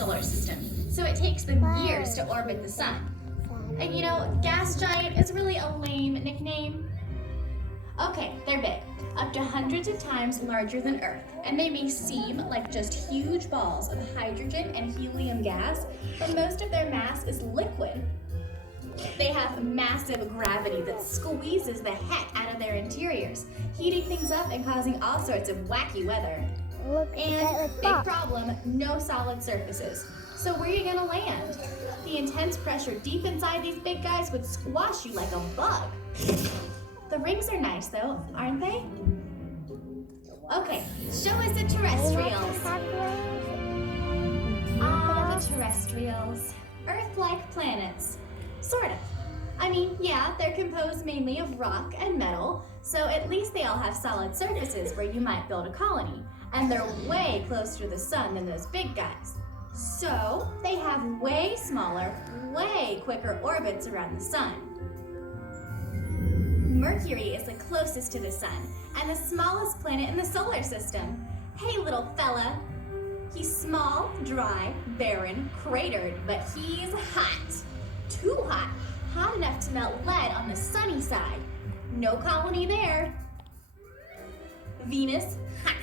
solar system, so it takes them years to orbit the sun. And you know, gas giant is really a lame nickname. Okay, they're big, up to hundreds of times larger than Earth, and they may seem like just huge balls of hydrogen and helium gas, but most of their mass is liquid. They have massive gravity that squeezes the heck out of their interiors, heating things up and causing all sorts of wacky weather. And big problem, no solid surfaces. So where are you gonna land? The intense pressure deep inside these big guys would squash you like a bug. The rings are nice though, aren't they? Okay, show us the terrestrials. The terrestrials. Earth-like planets. Sort of. I mean, yeah, they're composed mainly of rock and metal, so at least they all have solid surfaces where you might build a colony. And they're way closer to the sun than those big guys. So they have way smaller, way quicker orbits around the sun. Mercury is the closest to the sun and the smallest planet in the solar system. Hey, little fella. He's small, dry, barren, cratered, but he's hot. Too hot. Hot enough to melt lead on the sunny side. No colony there. Venus. Ha!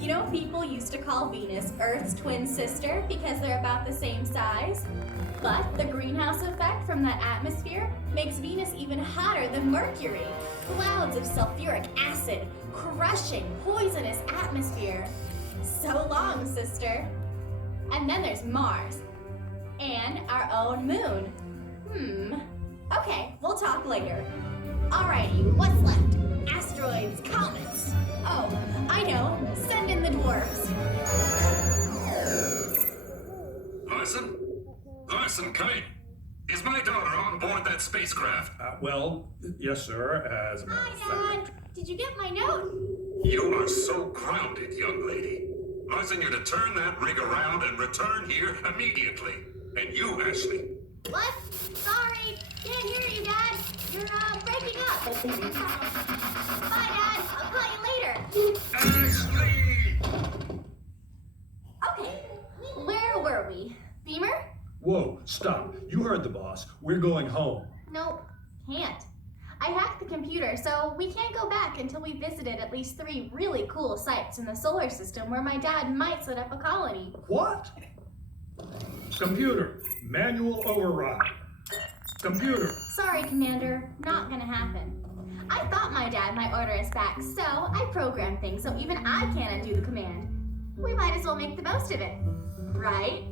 You know, people used to call Venus Earth's twin sister because they're about the same size. But the greenhouse effect from that atmosphere makes Venus even hotter than Mercury. Clouds of sulfuric acid, crushing, poisonous atmosphere. So long, sister. And then there's Mars. And our own moon. Okay, we'll talk later. Alrighty, what's left? Asteroids, comets. Oh, I know. Send in the dwarves. Listen, Kate. Is my daughter on board that spacecraft? Well, yes, sir, as a matter of Hi, fact. Dad. Did you get my note? You are so grounded, young lady. I send you to turn that rig around and return here immediately. And you, Ashley. What? Sorry. Can't hear you, Dad. You're, breaking up. Bye, Dad. I'll call you later. Ashley! Okay. Where were we? Beamer? Whoa, stop. You heard the boss. We're going home. Nope. Can't. I hacked the computer, so we can't go back until we visited at least 3 really cool sites in the solar system where my dad might set up a colony. What? Computer, manual override. Computer. Sorry, Commander. Not gonna happen. I thought my dad might order us back, so I programmed things so even I can't undo the command. We might as well make the most of it, right?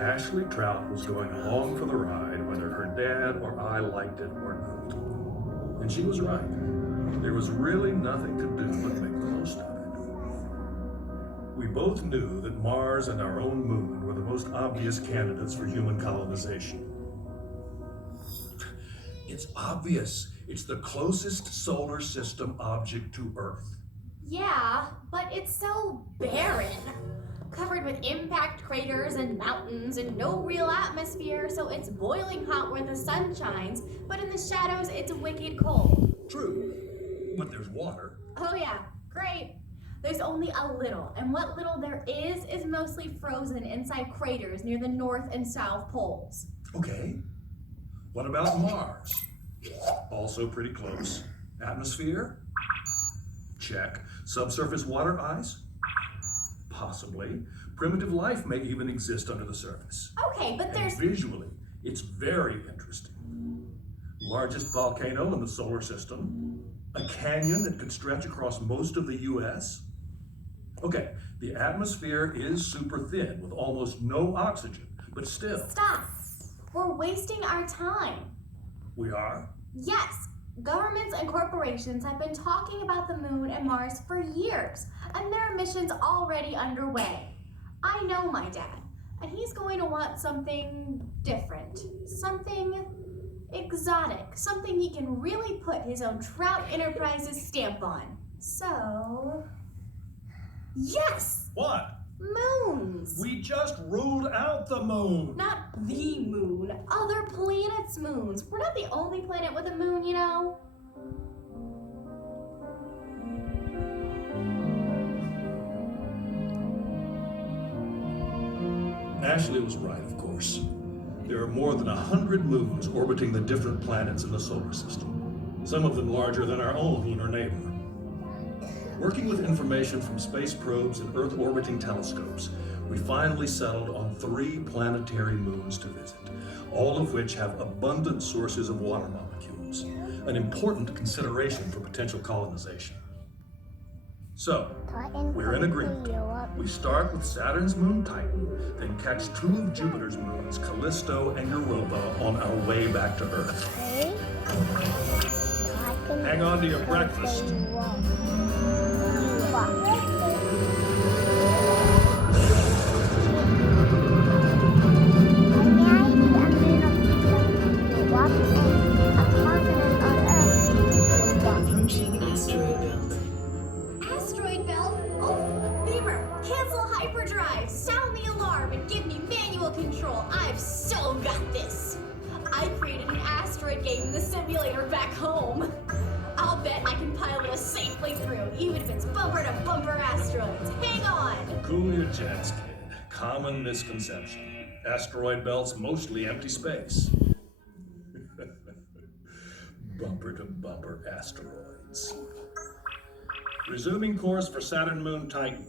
Ashley Trout was going along for the ride whether her dad or I liked it or not. And she was right. There was really nothing to do but make the most of it. We both knew that Mars and our own moon were the most obvious candidates for human colonization. It's obvious. It's the closest solar system object to Earth. Yeah, but it's so barren. Covered with impact craters and mountains and no real atmosphere, so it's boiling hot where the sun shines, but in the shadows it's wicked cold. True, but there's water. Oh yeah, great. There's only a little, and what little there is mostly frozen inside craters near the North and South poles. Okay. What about Mars? Also pretty close. Atmosphere? Check. Subsurface water ice? Possibly. Primitive life may even exist under the surface. Okay, but there's... And visually, it's very interesting. Largest volcano in the solar system. A canyon that could stretch across most of the US. Okay, the atmosphere is super thin with almost no oxygen, but still. Stop. We're wasting our time. We are? Yes. Governments and corporations have been talking about the moon and Mars for years, and there are missions already underway. I know my dad, and he's going to want something different, something exotic, something he can really put his own Trout Enterprises stamp on. So, yes! What? Moons! We just ruled out the moon. Not the moon, other planets' moons. We're not the only planet with a moon, you know. Ashley was right, of course. There are more than 100 moons orbiting the different planets in the solar system, some of them larger than our own lunar neighbor. Working with information from space probes and Earth-orbiting telescopes, we finally settled on 3 planetary moons to visit, all of which have abundant sources of water molecules, an important consideration for potential colonization. So, we're in agreement. We start with Saturn's moon Titan, then catch 2 of Jupiter's moons, Callisto and Europa, on our way back to Earth. Hang on to your breakfast. Approaching asteroid belt. Asteroid belt? Oh, Beamer, cancel hyperdrive, sound the alarm, and give me manual control. I've so got this. I created an asteroid game in the simulator back home. I'll bet I can pilot us safely through, even if it's bumper-to-bumper asteroids. Hang on! Cool your jets, kid. Common misconception. Asteroid belts mostly empty space. Bumper-to-bumper asteroids. Resuming course for Saturn moon Titan.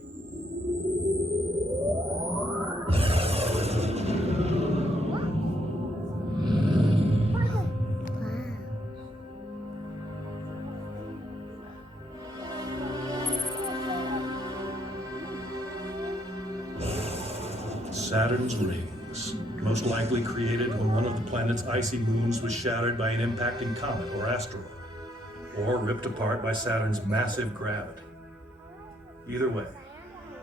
Saturn's rings, most likely created when one of the planet's icy moons was shattered by an impacting comet or asteroid, or ripped apart by Saturn's massive gravity. Either way,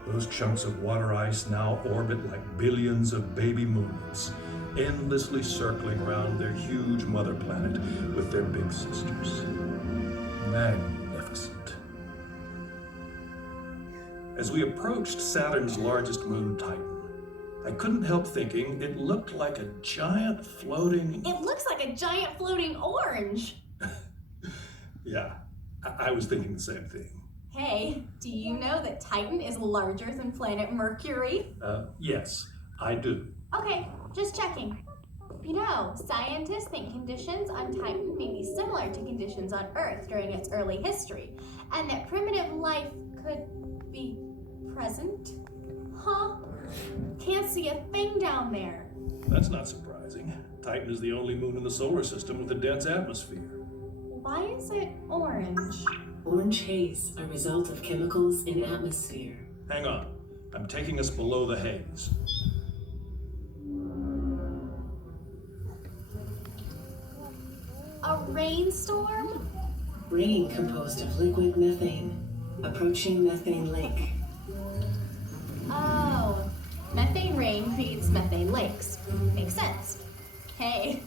those chunks of water ice now orbit like billions of baby moons, endlessly circling around their huge mother planet with their big sisters. Magnificent. As we approached Saturn's largest moon, Titan, I couldn't help thinking it looked like a giant floating... It looks like a giant floating orange. Yeah, I was thinking the same thing. Hey, do you know that Titan is larger than planet Mercury? Yes, I do. Okay, just checking. You know, scientists think conditions on Titan may be similar to conditions on Earth during its early history, and that primitive life could be present. Huh? Can't see a thing down there. That's not surprising. Titan is the only moon in the solar system with a dense atmosphere. Why is it orange? Orange haze, a result of chemicals in atmosphere. Hang on, I'm taking us below the haze. A rainstorm? Rain composed of liquid methane. Approaching methane lake. Oh, methane rain creates methane lakes. Makes sense. Hey,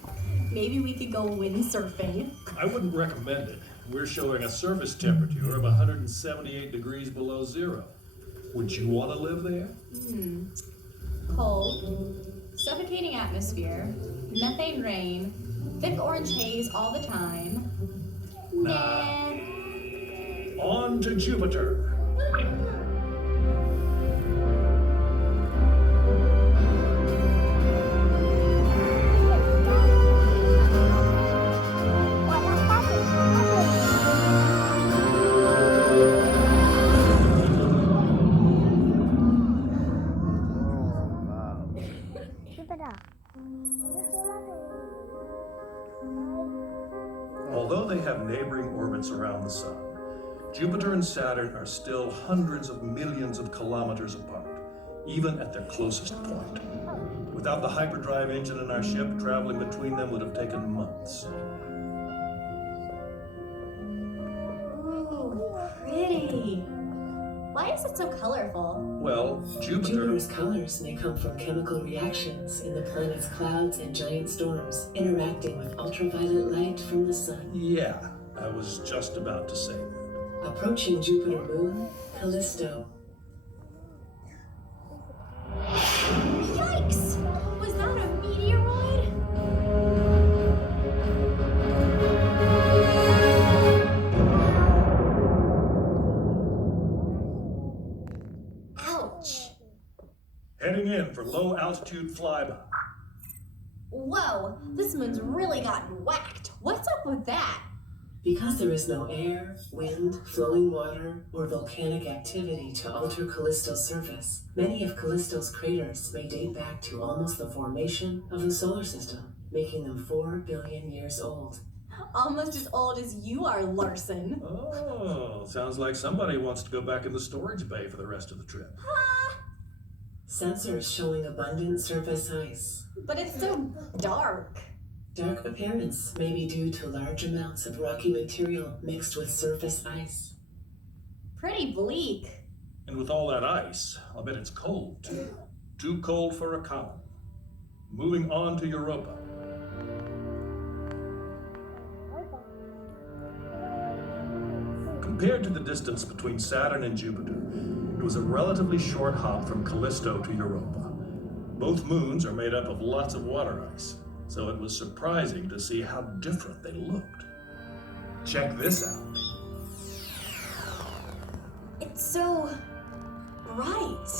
maybe we could go windsurfing. I wouldn't recommend it. We're showing a surface temperature of 178 degrees below zero. Would you want to live there? Cold, suffocating atmosphere, methane rain, thick orange haze all the time. Nah. On to Jupiter. Although they have neighboring orbits around the Sun, Jupiter and Saturn are still hundreds of millions of kilometers apart, even at their closest point. Without the hyperdrive engine in our ship, traveling between them would have taken months. Ooh, pretty. Why is it so colorful? Well, Jupiter's colors may come from chemical reactions in the planet's clouds and giant storms, interacting with ultraviolet light from the sun. Yeah, I was just about to say that. Approaching Jupiter moon, Callisto. Yikes! Was that a meteoroid? Heading in in for low-altitude flyby. Whoa, this moon's really gotten whacked. What's up with that? Because there is no air, wind, flowing water, or volcanic activity to alter Callisto's surface, many of Callisto's craters may date back to almost the formation of the solar system, making them 4 billion years old. Almost as old as you are, Larson. Oh, sounds like somebody wants to go back in the storage bay for the rest of the trip. Sensors showing abundant surface ice. But it's so dark. Dark appearance may be due to large amounts of rocky material mixed with surface ice. Pretty bleak. And with all that ice, I'll bet it's cold, too. Too cold for a column. Moving on to Europa. Compared to the distance between Saturn and Jupiter, it was a relatively short hop from Callisto to Europa. Both moons are made up of lots of water ice, so it was surprising to see how different they looked. Check this out. It's so bright.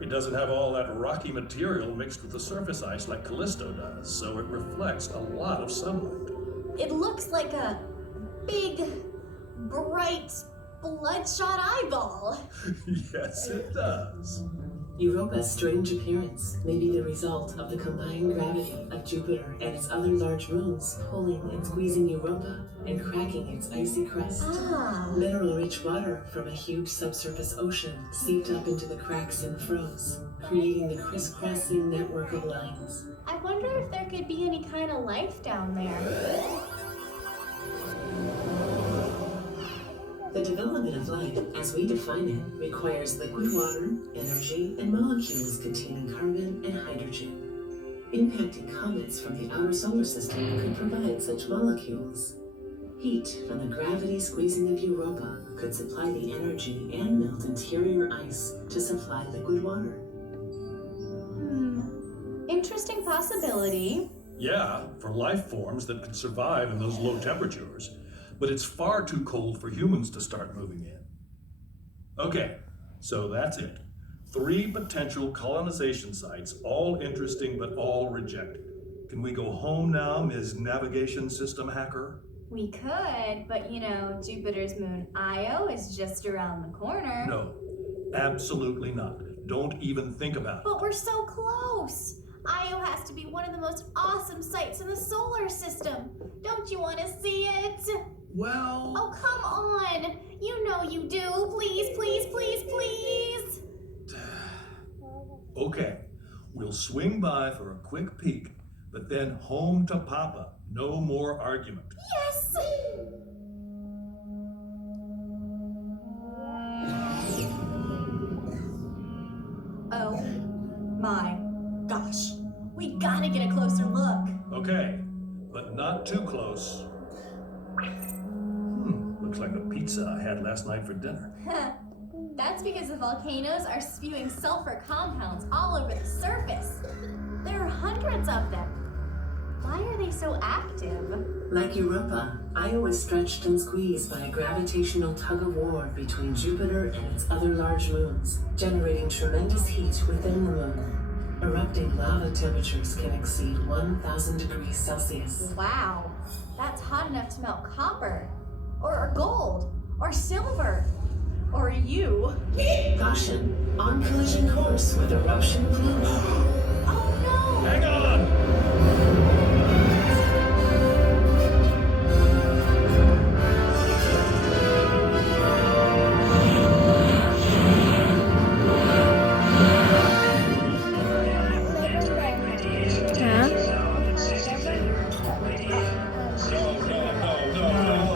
It doesn't have all that rocky material mixed with the surface ice like Callisto does, so it reflects a lot of sunlight. It looks like a big, bright, bloodshot eyeball. Yes, it does. Europa's strange appearance may be the result of the combined gravity of Jupiter and its other large moons pulling and squeezing Europa and cracking its icy crust. Mineral-rich water from a huge subsurface ocean seeped up into the cracks and froze, creating the crisscrossing network of lines. I wonder if there could be any kind of life down there. The development of life, as we define it, requires liquid water, energy, and molecules containing carbon and hydrogen. Impacting comets from the outer solar system could provide such molecules. Heat from the gravity squeezing of Europa could supply the energy and melt interior ice to supply liquid water. Interesting possibility. Yeah, for life forms that can survive in those low temperatures. But it's far too cold for humans to start moving in. Okay, so that's it. 3 potential colonization sites, all interesting but all rejected. Can we go home now, Ms. Navigation System Hacker? We could, but you know, Jupiter's moon Io is just around the corner. No, absolutely not. Don't even think about it. But we're so close. Io has to be one of the most awesome sites in the solar system. Don't you want to see it? Well... Oh, come on. You know you do. Please, please, please, please. Okay, we'll swing by for a quick peek, but then home to Papa. No more argument. Yes! Oh my gosh. We gotta get a closer look. Okay, but not too close. Looks like the pizza I had last night for dinner. That's because the volcanoes are spewing sulfur compounds all over the surface. There are hundreds of them. Why are they so active? Like Europa, Io is stretched and squeezed by a gravitational tug-of-war between Jupiter and its other large moons, generating tremendous heat within the moon. Erupting lava temperatures can exceed 1,000 degrees Celsius. Wow, that's hot enough to melt copper, or gold, or silver, or you. Caution, on collision course with eruption plume. Oh no! Hang on!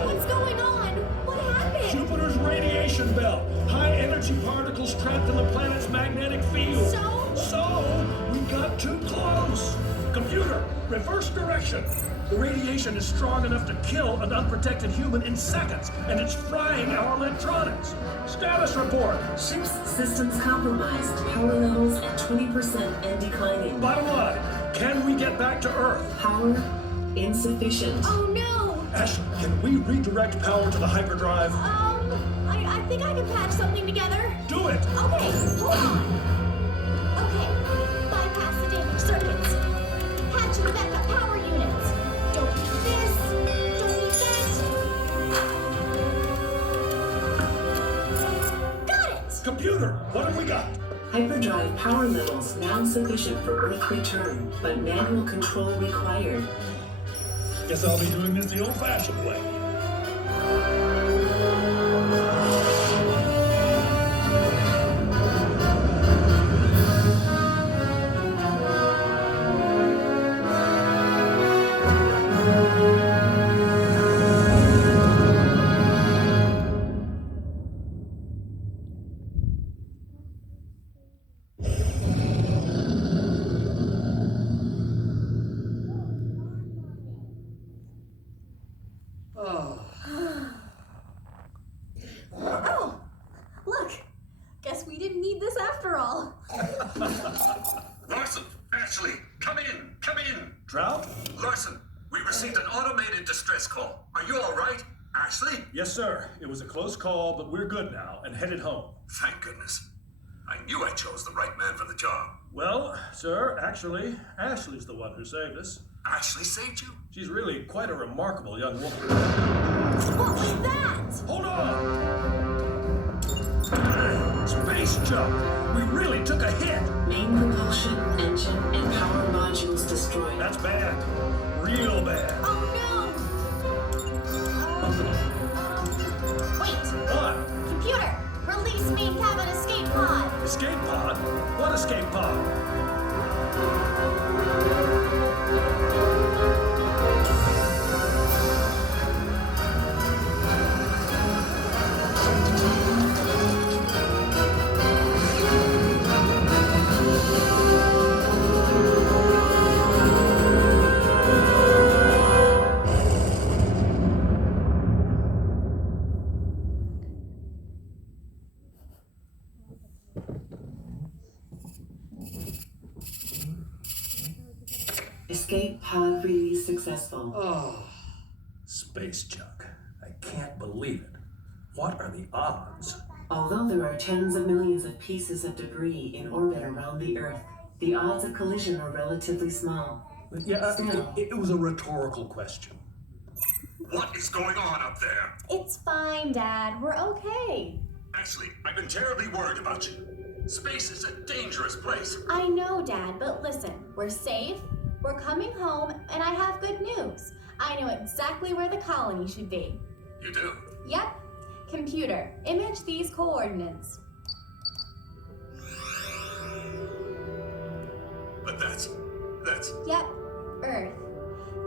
What's going on? What happened? Jupiter's radiation belt. High energy particles trapped in the planet's magnetic field. So, we got too close. Computer, reverse direction. The radiation is strong enough to kill an unprotected human in seconds, and it's frying our electronics. Status report. Ship's systems compromised, power levels at 20% and declining. Bottom line, can we get back to Earth? Power insufficient. Oh no! Ash, can we redirect power to the hyperdrive? I think I can patch something together. Do it! Okay, hold on. Okay, Computer, what have we got? Hyperdrive power levels now sufficient for Earth return, but manual control required. Guess I'll be doing this the old-fashioned way. Oh, look. Guess we didn't need this after all. Larson, Ashley, come in, come in. Trout? Larson, we received an automated distress call. Are you all right? Ashley? Yes, sir. It was a close call, but we're good now and headed home. Thank goodness. I knew I chose the right man for the job. Well, sir, actually, Ashley's the one who saved us. Ashley saved you? She's really quite a remarkable young woman. What was that? Hold on! Space jump! We really took a hit! Main propulsion, engine, and power modules destroyed. That's bad. Real bad. Oh no! Wait! What? Computer! Release main cabin escape pod! Escape pod? What escape pod? Escape pod release successful. Oh, space junk. I can't believe it. What are the odds? Although there are tens of millions of pieces of debris in orbit around the Earth, the odds of collision are relatively small. Yeah, Still. it was a rhetorical question. What is going on up there? It's fine, Dad. We're okay. Ashley, I've been terribly worried about you. Space is a dangerous place. I know, Dad, but listen. We're safe, we're coming home, and I have good news. I know exactly where the colony should be. You do? Yep. Computer, image these coordinates. But that's... Yep, Earth.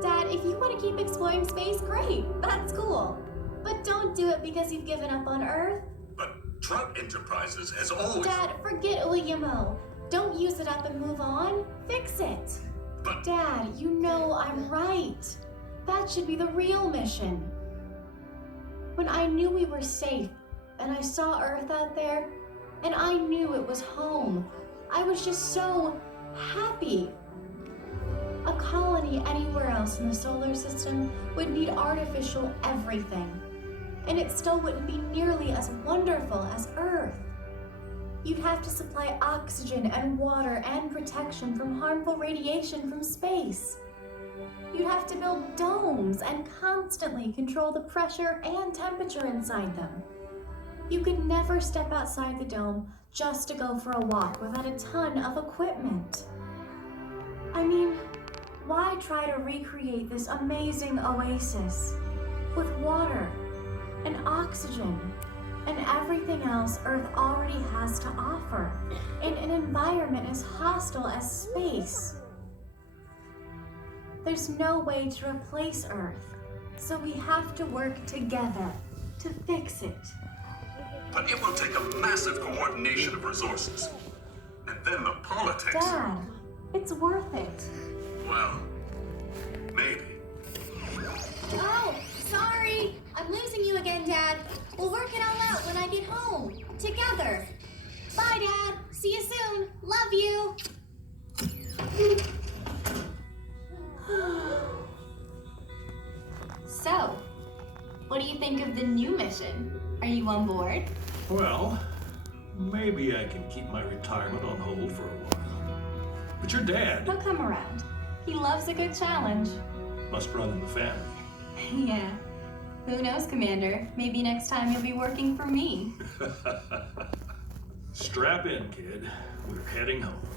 Dad, if you want to keep exploring space, great. That's cool. But don't do it because you've given up on Earth. But Trout Enterprises has always... Dad, forget Uyamo. Don't use it up and move on. Fix it. But... Dad, you know I'm right. That should be the real mission. When I knew we were safe, and I saw Earth out there, and I knew it was home, I was just so happy. A colony anywhere else in the solar system would need artificial everything, and it still wouldn't be nearly as wonderful as Earth. You'd have to supply oxygen and water and protection from harmful radiation from space. You'd have to build domes and constantly control the pressure and temperature inside them. You could never step outside the dome just to go for a walk without a ton of equipment. I mean, why try to recreate this amazing oasis with water and oxygen and everything else Earth already has to offer in an environment as hostile as space? There's no way to replace Earth, so we have to work together to fix it. But it will take a massive coordination of resources. And then the politics. Dad, it's worth it. Well, maybe. Oh, sorry. I'm losing you again, Dad. We'll work it all out when I get home. Together. Bye, Dad. See you soon. Love you. So, what do you think of the new mission? Are you on board? Well, maybe I can keep my retirement on hold for a while. But your dad He'll come around. He loves a good challenge. must run in the family. Yeah. Who knows, Commander? Maybe next time you'll be working for me. Strap in, kid. We're heading home.